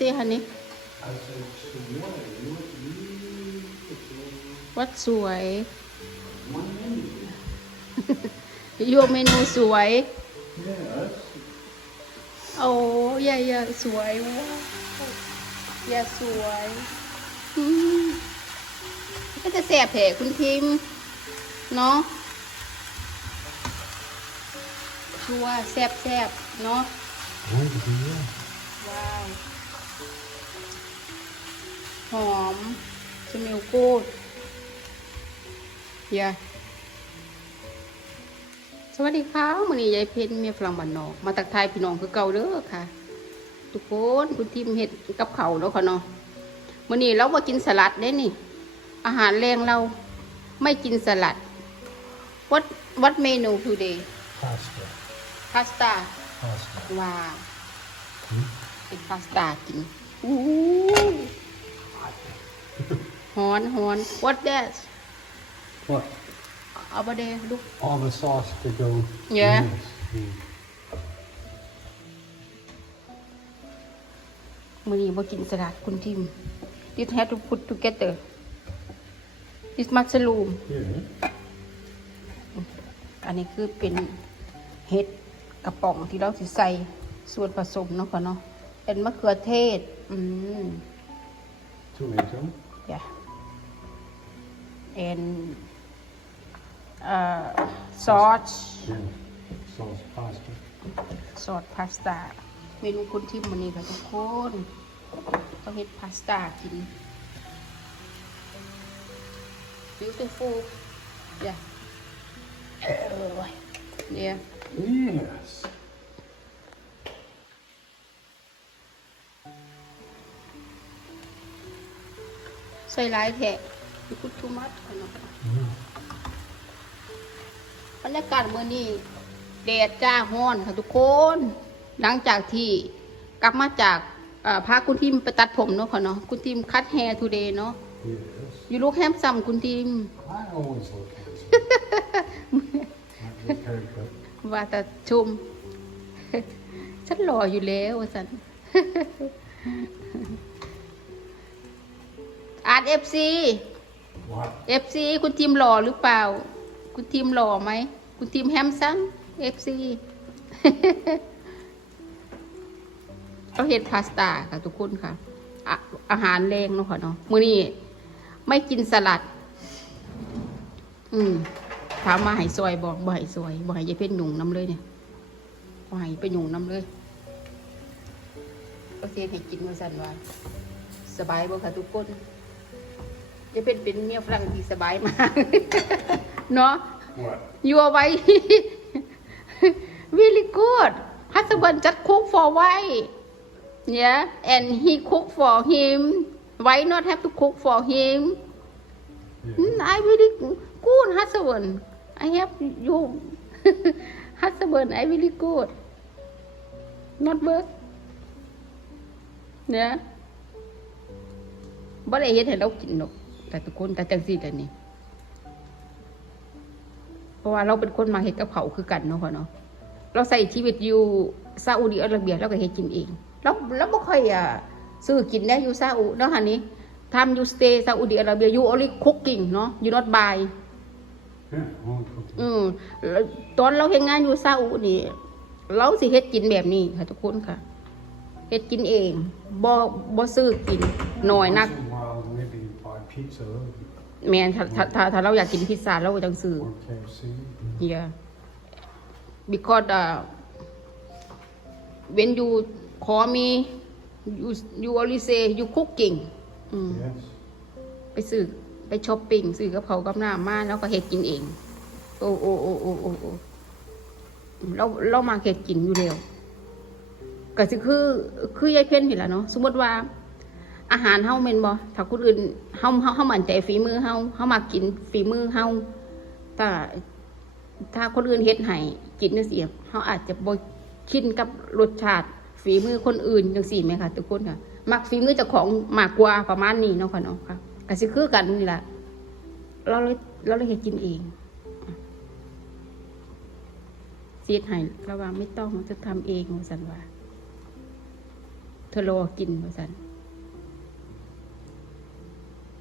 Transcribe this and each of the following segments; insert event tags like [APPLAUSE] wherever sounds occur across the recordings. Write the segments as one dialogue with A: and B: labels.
A: say honey
B: I said, so what? You want me?
A: what สวย
B: One minute.
A: your menu สวย
B: Yeah, that's
A: โอ้ยยยสวยว้าวอย่าสวยอืมก็จะแสบแผลคุณทิมเนาะชัวร์แสบแสบเนาะ
B: Oh, yeah.
A: ว้าว หอมสมิลกูดเยาสวัสดีค่ะมือนี้ยายเพชรเมียฝรั่งบ้านนอก มาตักทายพี่น้องคือเก่าเด้อค่ะ ทุกคนคุณทิมเห็ดกับเขาวแล้วค่ะเนาะมือนี้เราว่ากินสลัดได้นี่ อาหารแรงเราไม่กินสลัด what what menu today
B: Pasta.
A: pasta
B: Pasta.
A: ว้าว
B: Hmm?
A: เป็นพาสต้ากินอู้ หอนหอน what that
B: What?
A: เอาไปเดลูก
B: All the sauce to go.
A: Yeah.
B: in this. Mm.
A: มือนี้บ่กินสลัดคุณทิม this have to put together this mushroom
B: Yeah.
A: อันนี้คือเป็นเห็ดกระป๋องที่เราสิใส่ส่วนผสมเนาะค่ะเนาะเป็นมะเขือเทศ อืม
B: Tomato.
A: yeah and uh sauce
B: Yeah. Sauce pasta.
A: ซอสพาสต้าเมนูคุณทิมวันนี้ค่ะทุกคนเขาเฮ็ดพาสต้ากิน beautiful yeah เออเนี่ย
B: Yes.
A: ใส่ห ลายแทะมีคุดทูมัดกันเนาะ
B: Mm.
A: บรรยากาศมื้อนี้แดดจ้าฮ้อนค่ะทุกคน หลังจากที่กลับมาจากเอ่อพาคุณทิมไปตัดผมเนาะค่ะเนาะคุณทิมคัดแฮร์ทูเดย์เนาะ
B: Yes.
A: อยู่ลูกแฮมซัมคุณทิม
B: I always look handsome. Not with haircut.
A: ว่าแต่ชม ฉันรออยู่แล้วว่าสัน อาร์ตเอฟซี
B: What?
A: เอฟซีคุณทีมหล่อหรือเปล่า คุณทีมหล่อไหม คุณทีมแฮมซัมเอฟซีเขาเห็ดพาสต้าค่ะทุกคนค่ะอะอาหารแรงเนาะค่ะเนาะมื้อนี้ไม่กินสลัด อืมถามมาให้ซอยบอกบ่ให้ซอยบ่ห้ยายเพ็ญหยุ่งน้ำเลยเนี่ยบ่ให้ไปหยุ่งน้ำเลยโอเคให้กินมาสั่นว่าสบายบ่ค่ะทุกคน ยายเพ็ญเป็นเมียฝรั่งที่สบายมาก เนาะ
B: What?
A: you are white really good husband just cook for white yeah and he cook for him why not have to cook for him
B: Yeah.
A: Mm, I really good husband. I have you husband. I really good. Not work. เนี่ยบ่ได้เฮ็ดให้เรากินหรอก แต่ทุกคนแต่จังซี่แต่นี่เพราะว่าเราเป็นคนมาเฮ็ดกับเขาวคือกันเนาะพ่อเนาะเราใส่ชีวิตอยู่ซาอุดิอาระเบียเราก็เฮ็ดกินเองเราเราบ่ค่อยอะซื้อกินได้อยู่ซาอุเนาะหั่นนี้ทำ you stay ซาอุดิอาระเบีย you only cooking เนาะ you not buy
B: Yeah, only cooking.
A: อืมแล้วตอนเราเฮ็ดงานอยู่ซาอุนี่เราสิเฮ็ดกินแบบนี้ค่ะทุกคนค่ะเฮ็ดกินเองบ่บ่ซื้อกินหน่อยนัก
B: buy pizza
A: แม่นถ้าถ้าถ้าถ้าเราอยากกินพิซซ่าเราก็ต้องซื้อ
B: or KFC.
A: yeah because uh, when you call me you you only say you cooking อืม
B: Yes.
A: ไปซื้อไปช้อปปิ้งซื้อกับเขาวกับน้ำมาแล้วก็เฮ็ดกินเอง โอ้โอ้โอ้โอ้โอ้โอ้เราเรามาเฮ็ดกินอยู่แล้วก็สิคือคือยายเพ่นนี่แหละเนาะสมมติว่า อาหารเฮาแม่นบ่ถ้าคนอื่นเฮาเฮาเฮามั่นใจฝีมือเฮาเฮามากินฝีมือเฮาถ้าถ้าคนอื่นเฮ็ดให้กินจังซี่เฮาอาจจะบ่ชินกับรสชาติฝีมือคนอื่นจังซี่แม่ค่ะทุกคนค่ะมักฝีมือเจ้าของมากกว่าประมาณนี้เนาะค่ะเนาะค่ะก็สิคือกันนี่แหละเราเลยเราเลยเฮ็ดกินเองเสียดให้ระว่าไม่ต้องจะทำเองว่าซั่นว่าเธอรอกินว่าซั่น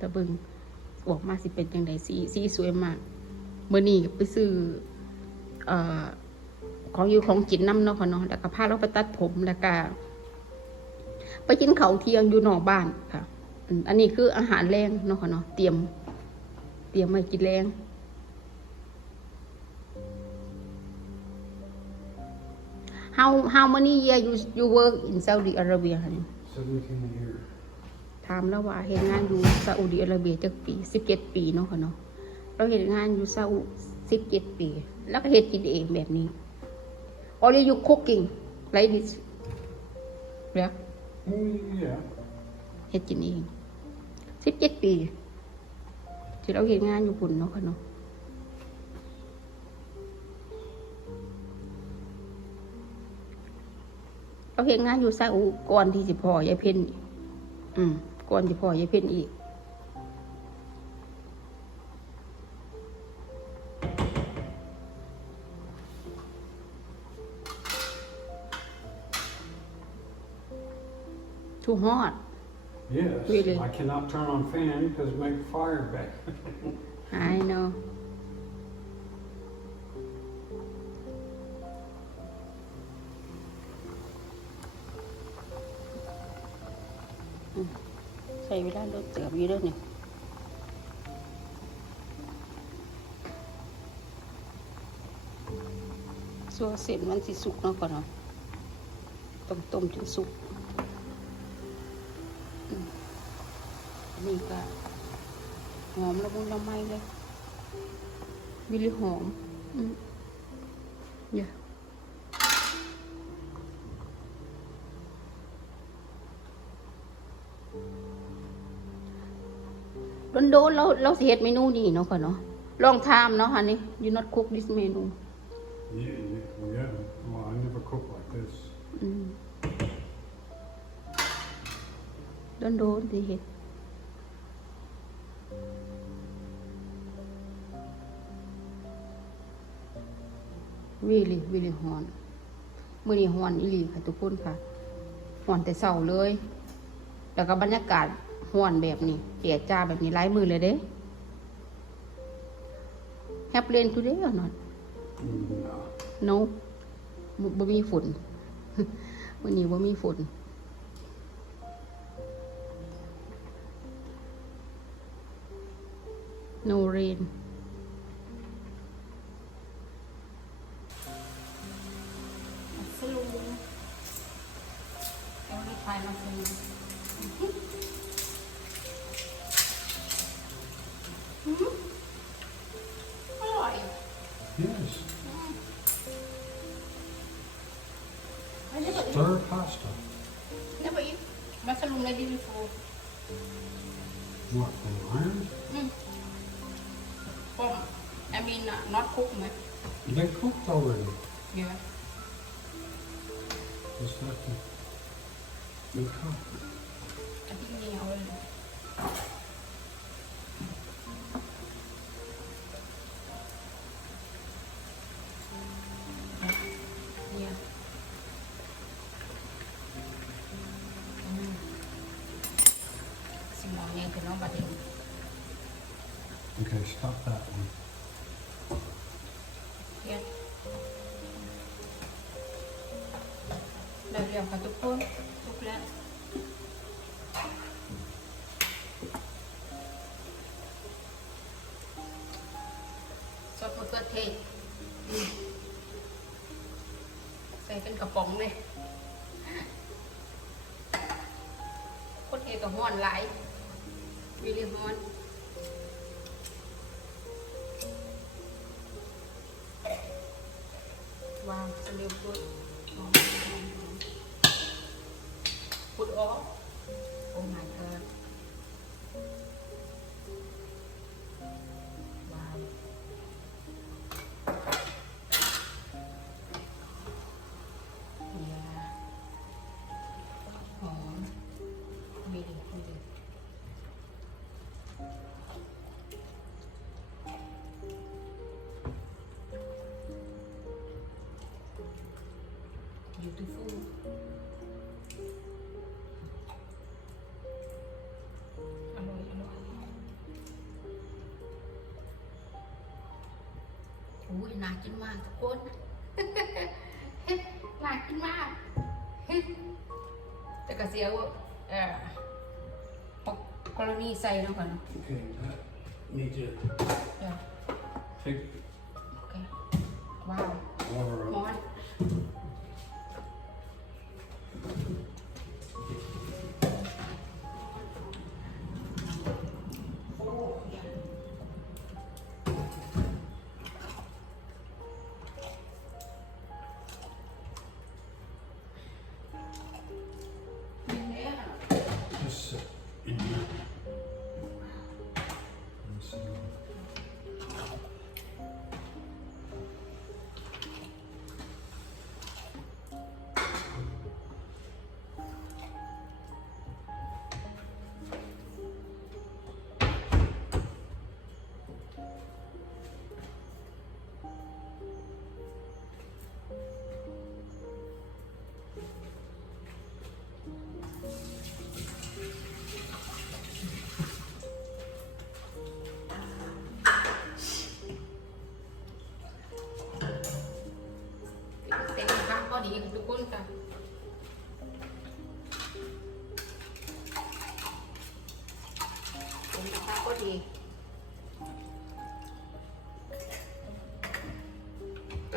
A: ตะเบิงออกมาสิเป็นจังไดสีสีสวยมากเมื้อนี้ไปซื้ออของอยู่ของกินน้ำเนาะค่ะเนาะแล้วก็พาเราไปตัดผมแล้วก็ไปกินข้าเที่ยงอยู่นอกบ้านค่ะ อันนี้คืออาหารแรงเนาะค่ะเนาะเตรียม เตรียมไว้กินแรง How how many year you you work in Saudi Arabia คะเนี่ย
B: Seventeen years.
A: ถามแล้วว่าเห็นงานอยู่ซาอุดิอาระเบียจักปีสิบเจ็ดปีเนาะค่ะเนาะเราเห็นงานอยู่ซาอุสิบเจ็ดปี แล้วก็เฮ็ดกินเองแบบนี้ Only you cooking like this เนี่ย
B: Mm, yeah.
A: เฮ็ดกินเองสิบเจ็ดปี ที่เราเห็นงานอยู่ปุ่นเนาะค่ะเนาะเราเห็นงานอยู่ซาอุก่อนที่สิพ่อยายเพ็ญอีกอืม ก่อนที่พ่อยายเพ็ญอีก too hot
B: Yes.
A: Really?
B: I cannot turn on fan because it make fire back. [LAUGHS]
A: I know เวลาเราเติมอยู่ด้วยนี่ยสัวเสร็จมันสิสุกเนาะก่อนเนาะต้มต้มจนสุกนนี่ก็หอมละมุนละไมเลยวิลลี่หอม อืมเยอะ โดนเราเราสิเฮ็ดเมนูนี้เนาะค่ะเนาะลองทามเนาะค่ะนี่ you not cook this เมนู
B: yeah, yeah, yeah. Well, I never cook like this.
A: อืมโดนสิเฮ็ด really really ฮ้อนมื้อนี้ฮ้อนอีหลีค่ะทุกคนค่ะฮ้อนแต่เช้าเลย แล้วก็บรรยากาศ ฮ้อนแบบนี้เจียจ้าแบบนี้หลายมือเลยเด้ Have rain today or not
B: Mm, No.
A: no บ่บ่มีฝนมื้อนี้บ่มีฝน no rain สลูเอาได้ทายมาสลู
B: They cooked already.
A: yeah
B: Just have to be cooked.
A: อาทิตย์นี้เอาเลยเนี่ยอืมสิมองยังคือน้องบัดเอง
B: Okay, stop that one.
A: เดียวค่ะทุกคนทุกแล้วซอสมะเขือเทศใส่เป็นกระป๋องเลยคนเทกับห้อนหลายวิลลี่ฮ้อน Wow, it's a little good. Put off. ากินมากทุกคนน่ากินมากแต่ก็เสียวเอ่อพวกกรณีใส่เนาะค่ะเนาะ
B: Okay, that need to
A: เดี๋ยว
B: take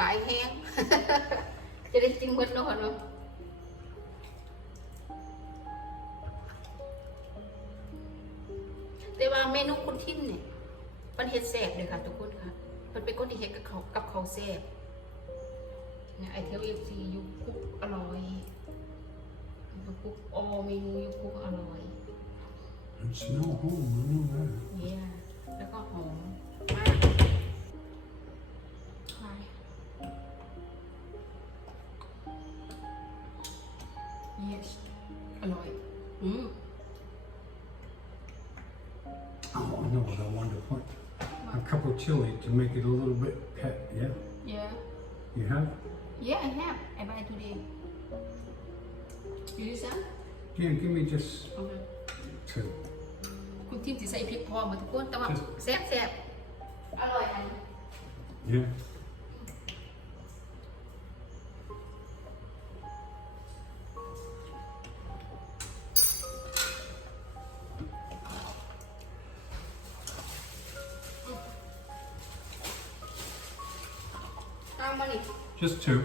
A: ลายแห้ง จะได้กินหมดแล้วเนาะแต่ว่าเมนูคุณทิมเนี่ยมันเฮ็ดแซ่บเลยค่ะทุกคนค่ะ มันเป็นคนที่เฮ็ดกับเขาวกับเขาวแซ่บเนี่ยไอเทลเอฟซียุคคุกอร่อยยุคคุกออเมนูยุคคุกอร่อย
B: and smell home, I know that.
A: เนี่ยแล้วก็หอม อืม
B: Oh, I know what I wanted to put. A cup of chili to make it a little bit pet, yeah?
A: yeah
B: You have?
A: yeah I have I buy today you use some
B: Yeah, give me just
A: okay
B: two.
A: คุณทิมสิใส่พริกพอมาทุกคนแต่ว่าแซ่บแซ่บอร่อยอัน
B: Yeah.
A: เอามานี่
B: Just two.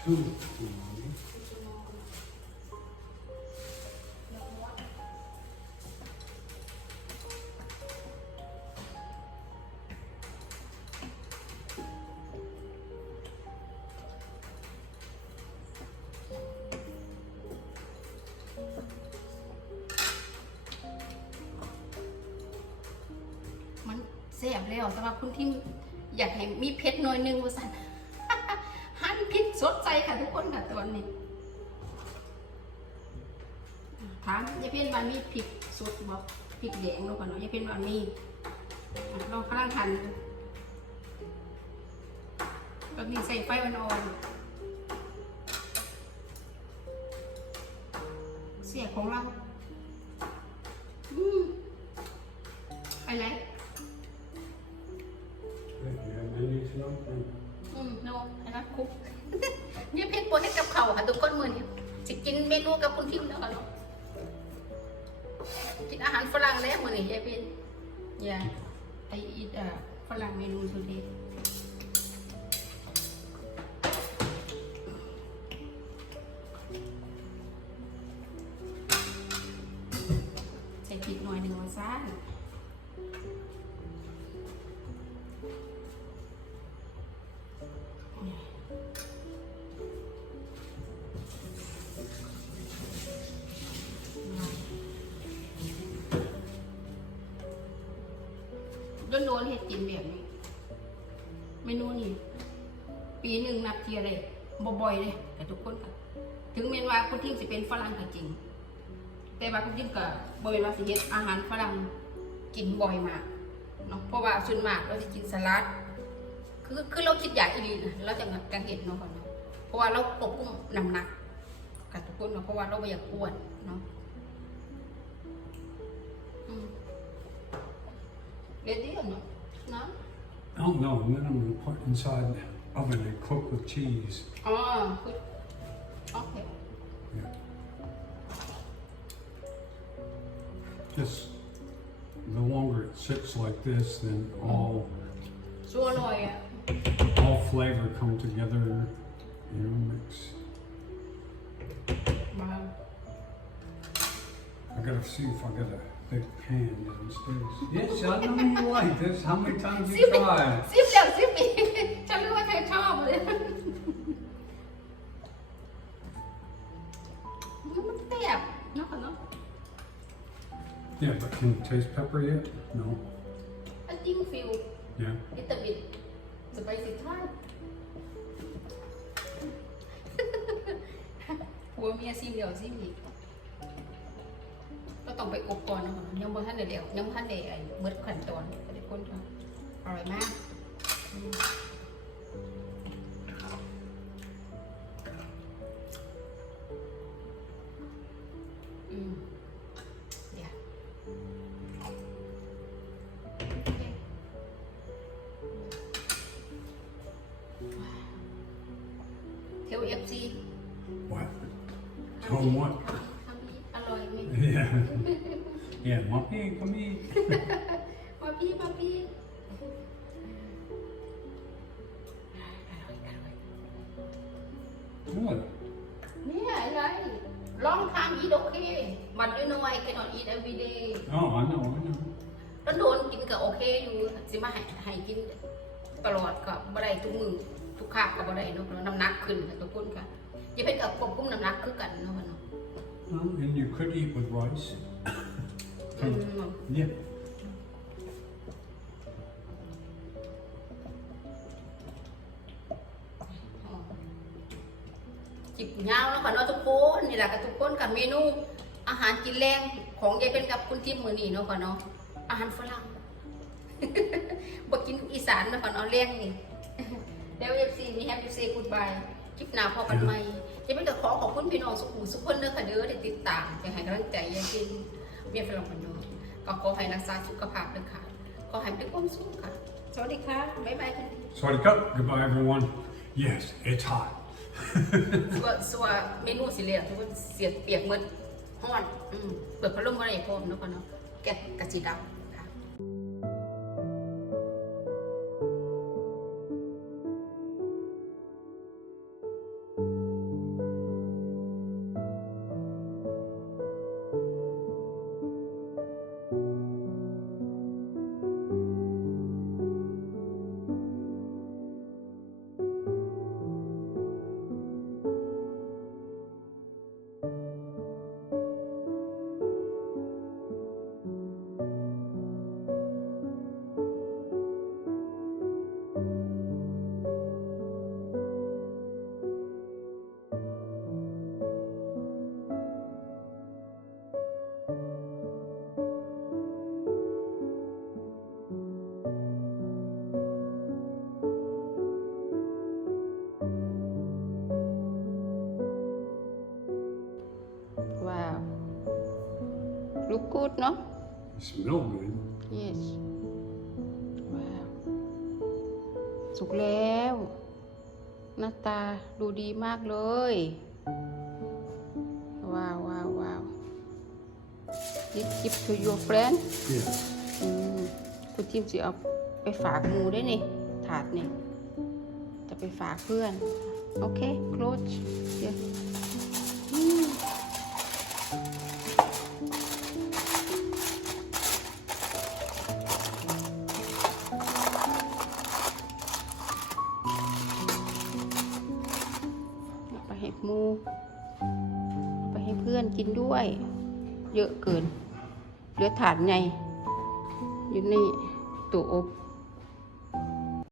B: Two.
A: สดใจค่ะทุกคนค่ะตอนนี้ถามยายเพี้ยนวันมีพริกสดบอกพริกแดงแล้วก่อนเนาะยายเพี้ยนวันมีอะเรากำลังหั่นตอนนี้ใส่ไฟอ่อนๆเสียของเราอืมอะไร
B: Good, you have anything else?
A: อืมโนให้นะคุกาค่ะทุกคนมือนี่สิกินเมนูกับคุณพิมแล้วค่ะเนาะกินอาหารฝรั่งแล้วมือนี่ยายเป็นย่าไออีดอ่าฝรั่งเมนูสุดดีใโดนโดนเห็ดกินแบบนี้เมนูนี้ปีหนึ่งนับเทียเลยบ่อยๆเลยแต่ทุกคนค่ะถึงแม้ว่าคุณทิมสิเป็นฝรั่งก็จริง แต่ว่าคุณทิมก็บ่เป็นว่าสิเฮ็ดอาหารฝรั่งกินบ่อยมากเนาะเพราะว่าส่วนมากเราจะกินสลัด คือคือเราคิดอยากอีดีนะเราจะงกังเห็ดเนาะก่อนเนาะเพราะว่าเราควบคุมน้ำหนักกับทุกคนเนาะเพราะว่าเราไม่อยากอ้วนเนาะ I don't No?
B: Oh no, then I'm gonna put inside the oven and cook with cheese.
A: Oh, good. Okay.
B: Yeah. Just the longer it sits like this, then all all flavor come together in a mix.
A: Wow.
B: I gotta see if I get a big pan downstairs. Yes, I know you like this. How many times you try?
A: ซิปแล้วซิปอีกฉันรู้ว่าเธอชอบเลยมันแซ่บเนาะค่ะเนาะ [LAUGHS] [LAUGHS]
B: Yeah, but can you taste pepper yet? No.
A: I think feel
B: Yeah.
A: little bit spicy try [LAUGHS] ผัวเมียซิมเดียวซิมอีกก็ต้อง ไปอบก่อนนะคะยังบ่ทันได้เดียวยังบ่ทันได้ไอ้เบิดขั้นตอนก็ได้คนทำอร่อยมาก
B: Yeah, monkey, come eat.
A: มาพี่มาพี่
B: What?
A: เนี่ยอะไรลองทำอีทโอเคมันด้วยน้อย cannot eat every day
B: Oh, I know, I know.
A: แล้วโดนกินก็โอเคอยู่สิมาให้ให้กินตลอดก็บ่ได้ทุกมือทุกคาบก็บ่ได้เนาะเพราะน้ำหนักขึ้นค่ะทุกคนค่ะอย่าเป็นกับควบคุมน้ำหนักคือกันเนาะมันเนาะ
B: Well, and you could eat with rice.
A: อืม
B: Yeah.
A: จิบยาวแล้วค่ะเนาะทุกคนนี่แหละกับทุกคนกับเมนูอาหารกินแรงของยายเป็นกับคุณทิพย์มือนี่เนาะค่ะเนาะ อาหารฝรั่งบ่กินอีสานเนาะค่ะเนาะแรงนี่แล้วเอฟซีมีแฮปปี้เซกูดบายคลิปหน้าพอกันใหม่จะเป็นกับขอขอบคุณพี่น้องสุขุมสุขคนเด้อค่ะเด้อที่ติดตามอยากให้กำลังใจยายเป็นเมียฝรั่งคนเนาะ ก็ขอให้รักษาสุขภาพด้วยค่ะขอให้เป็นความสุขค่ะ สวัสดีค่ะ บ๊ายบายคุณ
B: Sweaty cup. Goodbye, everyone. Yes, it's hot.
A: สัวสัวเมนูสิเหลียทุกคนเสียดเปียกหมดห้อนอืมเปิดพัดลมก็ได้พร้อมเนาะก่อนเนาะแกะกะจีดำ good เนาะ
B: Smell good.
A: yes ว้าวสุกแล้ว หน้าตาดูดีมากเลย ว้าวว้าวว้าว this gift to your friend
B: Yes.
A: อืมคุณทิมจะเอาไปฝากหมูได้วยนี่ ถาดนี่ จะไปฝากเพื่อน โอเค close เดี๋ยว เยอะเกิน เหลือถานใหญ่อยู่นี่ตู้อบ